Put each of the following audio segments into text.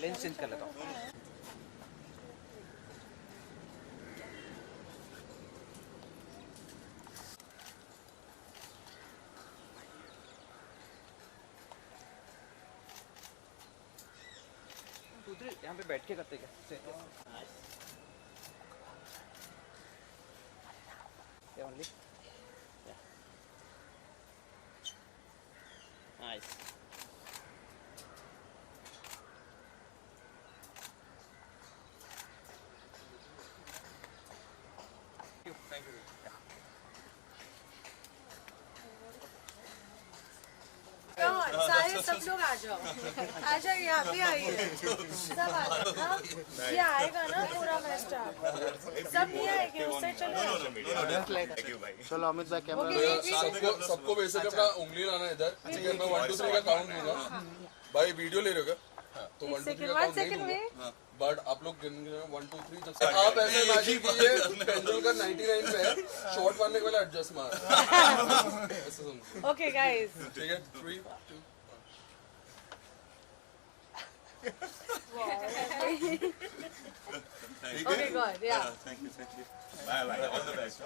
Lens change कर लेता हूँ। यहाँ पे बैठ के करते क्या? Only nice. Thank you. सारे सब लोग आ जाओ यहाँ पे आइए, सब आ जाओ। हाँ, ये आएगा ना पूरा स्टाफ, सब नहीं आएंगे उससे चलो। चलो अमित भाई कैमरा सबको बेसिक अपना उंगली लाना इधर, ठीक है? मैं 1 2 3 का काउंट दूंगा। भाई वीडियो ले रहे हो क्या? तो 1 2 3 का काउंट नहीं दूंगा, बट आप लोग 1 2 3 जब से आप ऐसे इमेजिन कीजिए तेंदुलकर 99 पे है, शॉट मारने के पहले एडजस्ट मार ऐसे सुन। ओके गाइस, ठीक है 3 2 ओके गॉड या Thank you. Bye bye. All the best.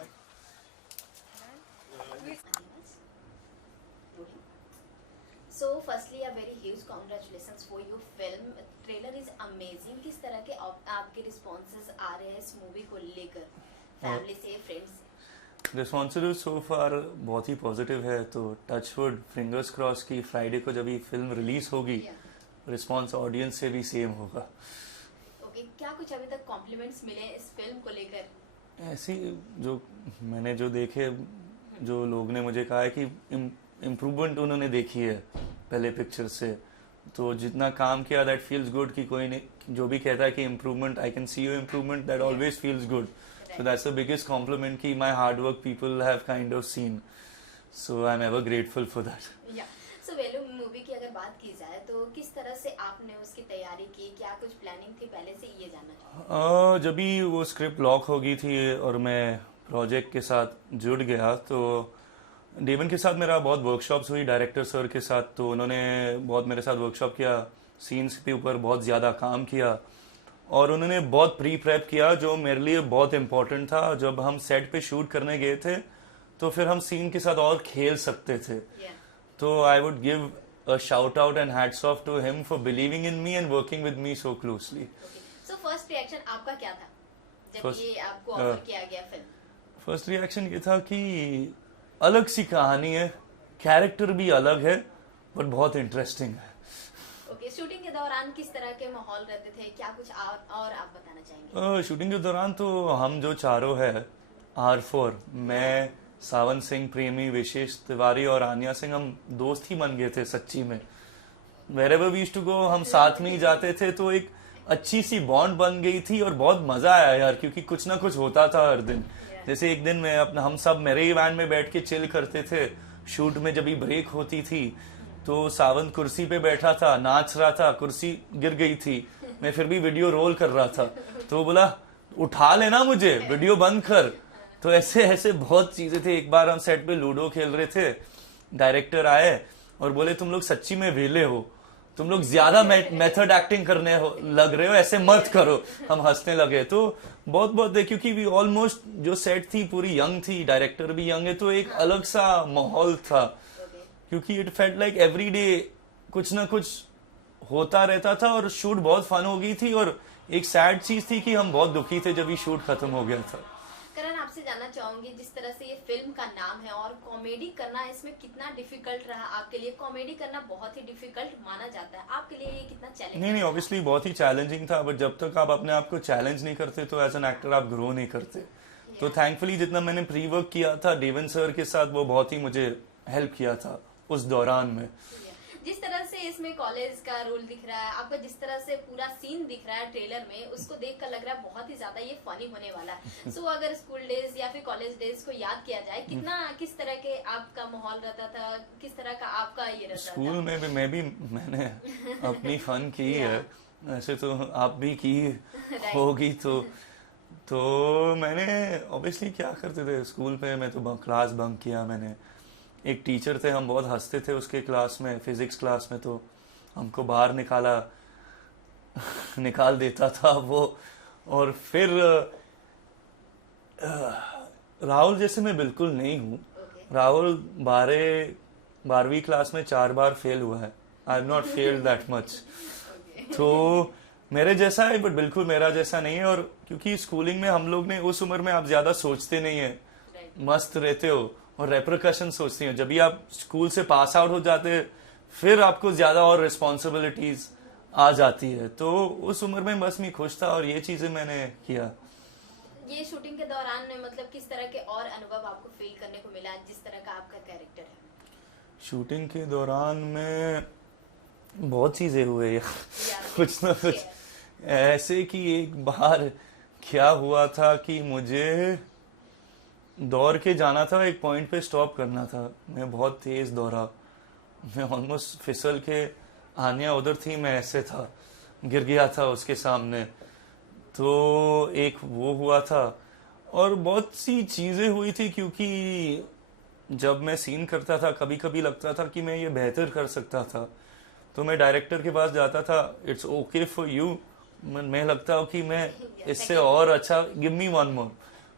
So firstly a very huge congratulations for your film. Trailer is amazing. किस तरह के आपके रिस्पॉन्सेज आ रहे हैं इस मूवी को लेकर, फैमिली से, फ्रेंड्स से? रिस्पॉन्सिव सो फार बहुत ही पॉजिटिव है, तो टचवुड फिंगर्स क्रॉस की फ्राइडे को जब ये फिल्म रिलीज होगी रिस्पॉन्स ऑडियंस से भी सेम होगा। ओके, क्या कुछ अभी तक कॉम्प्लीमेंट्स मिले इस फिल्म को लेकर? ऐसी जो मैंने जो देखे, जो लोग ने मुझे कहा है कि इम्प्रूवमेंट उन्होंने देखी है पहले पिक्चर से, तो जितना काम किया दैट फील्स गुड। कि कोई नहीं जो भी कहता है कि improvement, I can see you improvement, that always feels good. So that's the biggest compliment कि my hard work people have kind of seen, so I am ever grateful for that. So Velu movie की अगर बात की जाए तो किस तरह से आपने उसकी तैयारी की, क्या कुछ प्लानिंग थी पहले से, ये जानना चाहूँगा। जब भी वो स्क्रिप्ट लॉक हो गई थी और मैं प्रोजेक्ट के साथ जुड़ गया, तो डेवन के साथ मेरा बहुत वर्कशॉप्स हुई डायरेक्टर सर के साथ, तो उन्होंने बहुत मेरे साथ वर्कशॉप किया, सीन्स के ऊपर बहुत ज़्यादा काम किया और उन्होंने बहुत प्री प्रेप किया जो मेरे लिए बहुत इम्पोर्टेंट था। जब हम सेट पे शूट करने गए थे तो फिर हम सीन के साथ और खेल सकते थे। तो I would give a shout out and hats off to him for believing in me and working with me so closely. So first reaction आपका क्या था जब ये आपको ऑफर किया गया फिल्म? फर्स्ट रिएक्शन ये था कि अलग सी कहानी है, कैरेक्टर भी अलग है, बट बहुत इंटरेस्टिंग है। ओके, शूटिंग के दौरान किस तरह के माहौल रहते थे, क्या कुछ और आप बताना चाहेंगे? शूटिंग के दौरान तो हम जो चारों है R4, मैं, सावन सिंह, प्रेमी, विशेष तिवारी और आन्या सिंह, हम दोस्त ही बन गए थे सच्ची में। Wherever we used to go हम साथ में ही जाते थे, तो एक अच्छी सी बॉन्ड बन गई थी और बहुत मजा आया यार, क्योंकि कुछ ना कुछ होता था हर दिन। जैसे एक दिन में अपना हम सब मेरे ही वैन में बैठ के चिल करते थे, शूट में जब भी ब्रेक होती थी तो सावन कुर्सी पे बैठा था, नाच रहा था, कुर्सी गिर गई थी, मैं फिर भी वीडियो रोल कर रहा था, तो बोला उठा लेना मुझे, वीडियो बंद कर। तो ऐसे ऐसे बहुत चीजें थे। एक बार हम सेट पे लूडो खेल रहे थे, डायरेक्टर आए और बोले तुम लोग सच्ची में वेले हो, तुम लोग ज्यादा मेथड एक्टिंग करने लग रहे हो, ऐसे मत करो। हम हंसने लगे। तो बहुत है, क्योंकि भी ऑलमोस्ट जो सेट थी पूरी यंग थी, डायरेक्टर भी यंग है, तो एक अलग सा माहौल था, क्योंकि it felt like every day कुछ ना कुछ होता रहता था और शूट बहुत फन हो गई थी। और एक सैड चीज थी कि हम बहुत दुखी थे जब ये शूट खत्म हो गया था। करण, आपसे जानना चाहूंगी, जिस तरह से ये फिल्म का नाम है और कॉमेडी करना इसमें कितना डिफिकल्ट रहा आपके लिए? कॉमेडी करना बहुत ही डिफिकल्ट माना जाता है, आपके लिए ये कितना चैलेंजिंग? नहीं, ऑब्वियसली बहुत ही चैलेंजिंग था, बट जब तक आप अपने आप को चैलेंज नहीं करते तो एज एन एक्टर आप ग्रो नहीं करते। तो थैंकफुली जितना मैंने प्री वर्क किया था डेवन सर के साथ, वो बहुत ही मुझे हेल्प किया था उस दौरान में। जिस तरह से इसमें कॉलेज का रोल दिख रहा है आपका, जिस तरह से पूरा सीन दिख रहा है ट्रेलर में, उसको देखकर लग रहा है बहुत ही ज्यादा ये फनी होने वाला है। सो अगर स्कूल डेज या फिर कॉलेज डेज को याद किया जाए, किस तरह के आपका माहौल रहता था, किस तरह का आपका ये रहता था? स्कूल में भी मैंने अपनी फन की है, ऐसे तो आप भी की होगी। तो मैंने ऑब्वियसली क्या करते थे स्कूल पे, मैं तो क्लास बंक किया मैंने। एक टीचर थे, हम बहुत हंसते थे उसके क्लास में, फिजिक्स क्लास में, तो हमको बाहर निकाला निकाल देता था वो। और फिर राहुल जैसे मैं बिल्कुल नहीं हूँ। राहुल 12वीं क्लास में 4 बार फेल हुआ है। I have not failed that much. तो मेरे जैसा है बट बिल्कुल मेरा जैसा नहीं है। और क्योंकि स्कूलिंग में हम लोग ने उस उम्र में आप ज्यादा सोचते नहीं है, मस्त रहते हो और रेप्रिकॉशन सोचते हो। जब भी आप स्कूल से पास आउट हो जाते फिर आपको ज्यादा और रिस्पॉन्सिबिलिटीज आ जाती है। तो उस उम्र में बस मैं खुश था और ये चीजें मैंने किया। ये शूटिंग के दौरान मतलब किस तरह के और अनुभव आपको फील करने को मिला जिस तरह का आपका कैरेक्टर है? शूटिंग के दौरान में बहुत चीजें हुए कुछ ना कुछ ऐसे कि एक बार क्या हुआ था कि मुझे दौड़ के जाना था, एक पॉइंट पे स्टॉप करना था। मैं बहुत तेज दौड़ा, मैं ऑलमोस्ट फिसल के, आनिया उधर थी, मैं ऐसे था, गिर गया था उसके सामने। तो एक वो हुआ था और बहुत सी चीजें हुई थी क्योंकि जब मैं सीन करता था कभी कभी लगता था कि मैं ये बेहतर कर सकता था। तो मैं डायरेक्टर के पास जाता था, इट्स ओके फॉर यू, मैं लगता हूँ कि मैं इससे और अच्छा, गिव मी वन मोर।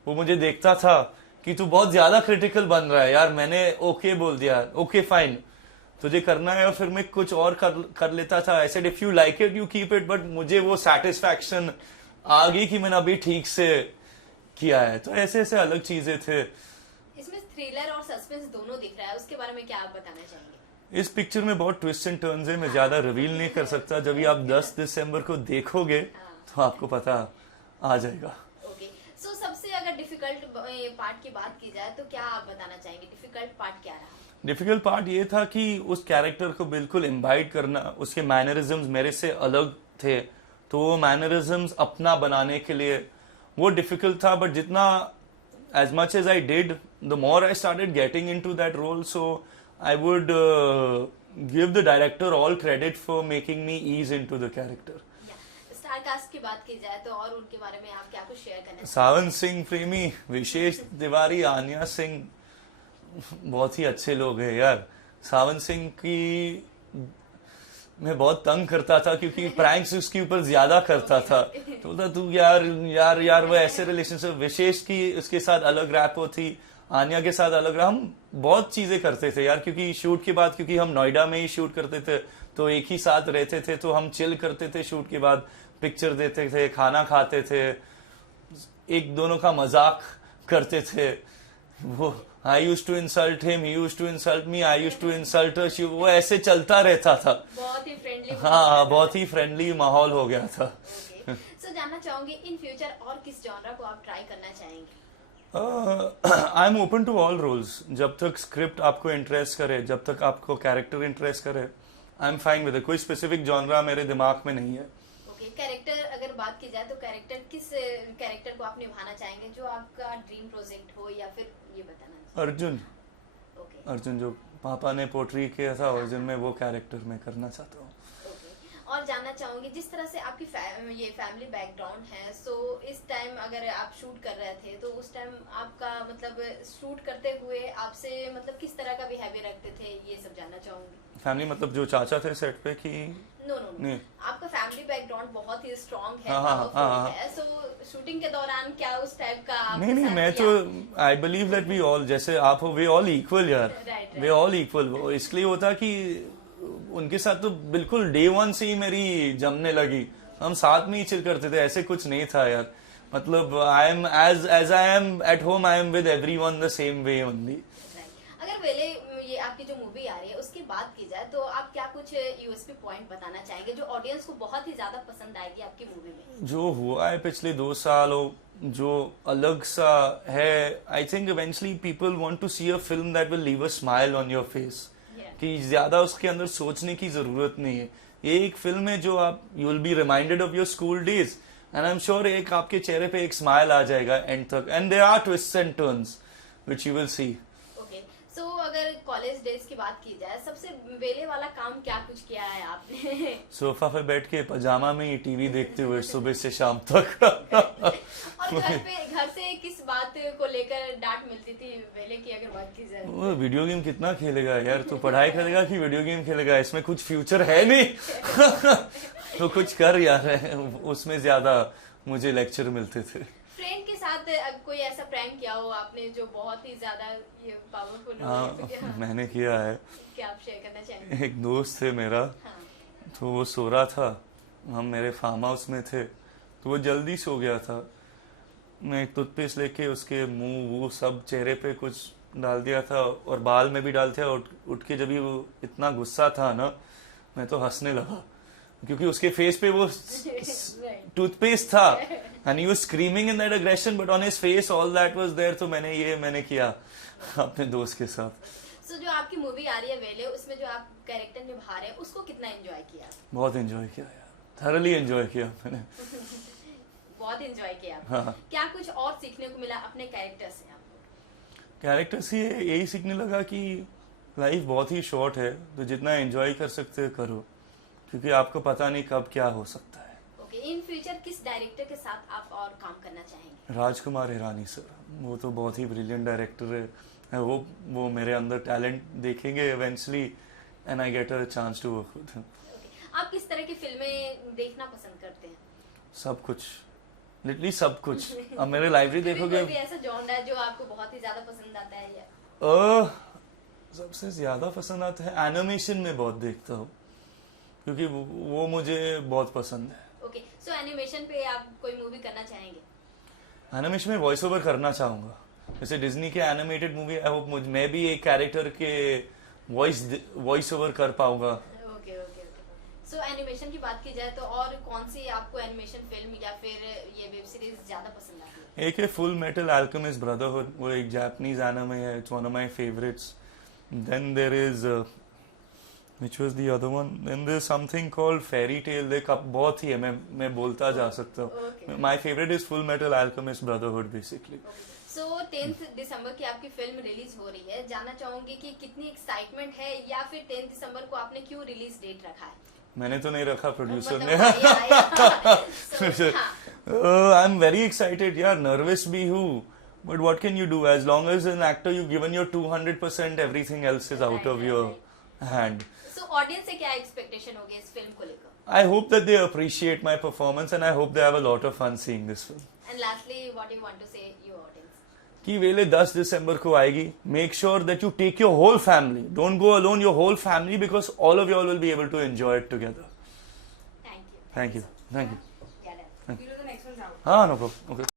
वो मुझे देखता था कि तू बहुत ज्यादा क्रिटिकल बन रहा है यार, मैंने ओके बोल दिया, ओके फाइन तुझे करना है, और फिर मैं कुछ और कर लेता था। I said if you like it you keep it, but मुझे वो सेटिस्फैक्शन आ गई कि मैंने अभी ठीक से किया है। तो ऐसे ऐसे अलग चीजें थे। इसमें थ्रिलर और सस्पेंस दोनों दिख रहा है, उसके बारे में क्या आप बताना चाहेंगे? इस पिक्चर में बहुत ट्विस्ट एंड टर्न्स है, मैं ज्यादा रिवील नहीं कर सकता। जब भी आप 10 दिसंबर को देखोगे तो आपको पता आ जाएगा। ओके, सो सबसे अगर डिफिकल्ट पार्ट की बात की जाए तो क्या आप बताना चाहेंगे? डिफिकल्ट पार्ट क्या रहा? डिफिकल्ट पार्ट ये था कि उस कैरेक्टर को बिल्कुल इम्बाइट करना। उसके मैनरिज्म्स मेरे से अलग थे, तो वो मैनरिज्म्स अपना बनाने के लिए वो डिफिकल्ट था। बट जितना as much as I did, the more I started getting into that role. So I would give the director all credit for making me ease into the character. Star cast की बात की जाए तो और उनके बारे में आप क्या कुछ शेयर करना चाहेंगे? सावन सिंह प्रेमी, विशेष तिवारी, आन्या सिंह बहुत ही अच्छे लोग हैं यार। सावन सिंह की मैं बहुत तंग करता था क्योंकि प्रैंक्स उसके ऊपर ज्यादा करता था। तो बोलता तू यार यार यार वो ऐसे रिलेशनशिप। विशेष की उसके साथ अलग रैपो थी, आन्या के साथ अलग। हम बहुत चीजें करते थे यार, क्योंकि शूट के बाद, क्योंकि हम नोएडा में ही शूट करते थे तो एक ही साथ रहते थे, तो हम चिल करते थे। शूट के बाद पिक्चर देते थे, खाना खाते थे, एक दोनों का मजाक करते थे। वो I used to insult him, he used to insult me, I used to insult her, वो ऐसे चलता रहता था। बहुत ही फ्रेंडली। हाँ, बहुत ही फ्रेंडली माहौल हो गया था। सो जानना चाहूंगी इन फ्यूचर और किस जॉनरा को आप ट्राई करना चाहेंगे? I am open to all roles. जब तक स्क्रिप्ट आपको इंटरेस्ट करे, जब तक आपको कैरेक्टर इंटरेस्ट करे, I am fine with it. कोई स्पेसिफिक जॉनरा मेरे दिमाग में नहीं है। ओके, कैरेक्टर अगर बात की जाए तो कैरेक्टर किस कैरेक्टर को आप निभाना चाहेंगे जो आपका ड्रीम प्रोजेक्ट हो, या फिर ये बताना? अर्जुन। ओके, अर्जुन जो पापा ने पोर्ट्री किया था अर्जुन में, वो कैरेक्टर मैं करना चाहता हूँ। और जानना चाहूंगी जिस तरह से आपकी ये फैमिली बैकग्राउंड है, सो इस टाइम अगर आप शूट कर रहे थे तो उस टाइम आपका मतलब शूट करते हुए आपसे मतलब किस तरह का बिहेवियर रखते थे, ये सब जानना चाहूंगी। फैमिली मतलब जो चाचा थे सेट पे कि नो नहीं, आपका फैमिली बैकग्राउंड बहुत ही स्ट्रांग है, हाँ, पावरफुल है। सो शूटिंग के दौरान क्या उस टाइप का नहीं, मैं तो I believe that we all, जैसे आप हो, वे ऑल इक्वल यार, वे ऑल इक्वल। इसलिए होता कि उनके साथ तो बिल्कुल डे वन से ही मेरी जमने लगी, हम साथ में ही चिल करते थे, ऐसे कुछ नहीं था यार। मतलब I am as I am at home, I am with everyone the same way only. अगर वेले ये आपकी जो मूवी आ रही है उसकी बात की जाए तो आप क्या कुछ यूएसपी पॉइंट बताना चाहेंगे जो ऑडियंस को बहुत ही ज्यादा पसंद आएगी आपकी मूवी में? जो हुआ है पिछले 2 सालों, जो अलग सा है, I think eventually people want to see a film that will leave a smile on your face. कि ज्यादा उसके अंदर सोचने की जरूरत नहीं है। ये एक फिल्म है जो आप you will be reminded of your school days, and I am sure एक आपके चेहरे पे एक स्माइल आ जाएगा एंड तक। And there are twists and turns which you will see. So अगर कॉलेज डेज की बात की जाए, सबसे वेले वाला काम क्या कुछ किया है आपने? सोफा पे बैठ के पजामा में ही टीवी देखते हुए सुबह से शाम तक। और घर से किस बात को लेकर डांट मिलती थी वेले की अगर बात की जाए? वो वीडियो गेम कितना खेलेगा यार, तू पढ़ाई करेगा कि वीडियो गेम खेलेगा, इसमें कुछ फ्यूचर है नहीं। तो कुछ कर यार, उसमें ज्यादा मुझे लेक्चर मिलते थे। फ्रेंड के साथ कोई ऐसा प्रैंक किया हो आपने जो बहुत ही ज्यादा ये पावरफुल हो? हाँ, मैंने किया है। क्या आप शेयर करना चाहेंगे? एक दोस्त थे मेरा, हाँ। तो वो सो रहा था, हम मेरे फार्म हाउस में थे, तो वो जल्दी सो गया था। मैं एक टूथपेस्ट लेके उसके मुंह वो सब चेहरे पे कुछ डाल दिया था और बाल में भी डाल दिया। उठ के जब भी वो इतना गुस्सा था ना, मैं तो हंसने लगा क्योंकि उसके फेस पे वो टूथपेस्ट था and he was screaming in that aggression but on his face all that was there. तो मैंने किया अपने दोस्त के साथ। So, जो आपकी मूवी आ रही है वेले, उसमें जो आप कैरेक्टर निभा रहे हैं उसको कितना एंजॉय किया? बहुत एंजॉय किया यार, थरली एंजॉय किया मैंने। बहुत एंजॉय किया। हाँ। क्या कुछ और सीखने को मिला अपने कैरेक्टर से आपको? कैरेक्टर से यही सीखने लगा कि लाइफ बहुत ही शॉर्ट है, तो जितना एंजॉय कर सकते हो करो, क्योंकि आपको पता नहीं कब क्या हो सकता है। ओके, इन फ्यूचर किस डायरेक्टर के साथ आप और काम करना चाहेंगे? राजकुमार हिरानी सर, वो तो बहुत ही ब्रिलियंट डायरेक्टर है। वो मेरे अंदर टैलेंट देखेंगे eventually and I get a chance to work with him. आप किस तरह की फिल्में देखना पसंद करते हैं? सब कुछ, लिटरली सब कुछ। अब मेरे लाइब्रेरी देखोगे, कोई भी ऐसा जॉनर है जो आपको बहुत ही ज्यादा पसंद आता है या? सबसे ज्यादा पसंद आता है एनिमेशन में बहुत देखता हूँ, क्योंकि वो मुझे बहुत पसंद है। ओके, सो एनिमेशन पे आप कोई मूवी करना चाहेंगे? एनिमेशन में वॉइस ओवर करना चाहूंगा, जैसे डिज्नी के एनिमेटेड मूवी। आई होप मैं भी एक कैरेक्टर के वॉइस ओवर कर पाऊंगा। Okay okay okay. So animation की बात की जाए तो और कौन सी आपको एनिमेशन फिल्म या फिर ये वेब सीरीज ज्यादा पसंद आती है? एक है फुल मेटल अल्केमिस्ट ब्रदरहुड, वो एक जापानीज एनिमे है, it's one of my favourites. Then there is which was the other one, then there's something called fairy tale। देख अब बहुत ही है, मैं बोलता जा सकता हूँ। Okay. My favorite is Full Metal Alchemist Brotherhood basically। सो 10 दिसंबर की आपकी फिल्म रिलीज हो रही है, जानना चाहूंगी कि कितनी एक्साइटमेंट है या फिर 10 दिसंबर को आपने क्यों रिलीज डेट रखा है? मैंने तो नहीं रखा, प्रोड्यूसर ने। So, हाँ। आई एम वेरी एक्साइटेड यार, नर्वस भी हूँ, but what can you do, as long as an actor you given your 200%, everything else is out of your hand. So audience से क्या एक्सपेक्टेशन होगी इस फिल्म को लेकर? I hope that they appreciate my performance and I hope they have a lot of fun seeing this film। And lastly what you want to say your audience? कि वेले 10 दिसंबर को आएगी, make sure that you take your whole family, don't go alone, your whole family, because all of you all will be able to enjoy it together. Thank you. Thank you, thank you. Yeah, done. You know the next one's out. हाँ, no problem, okay.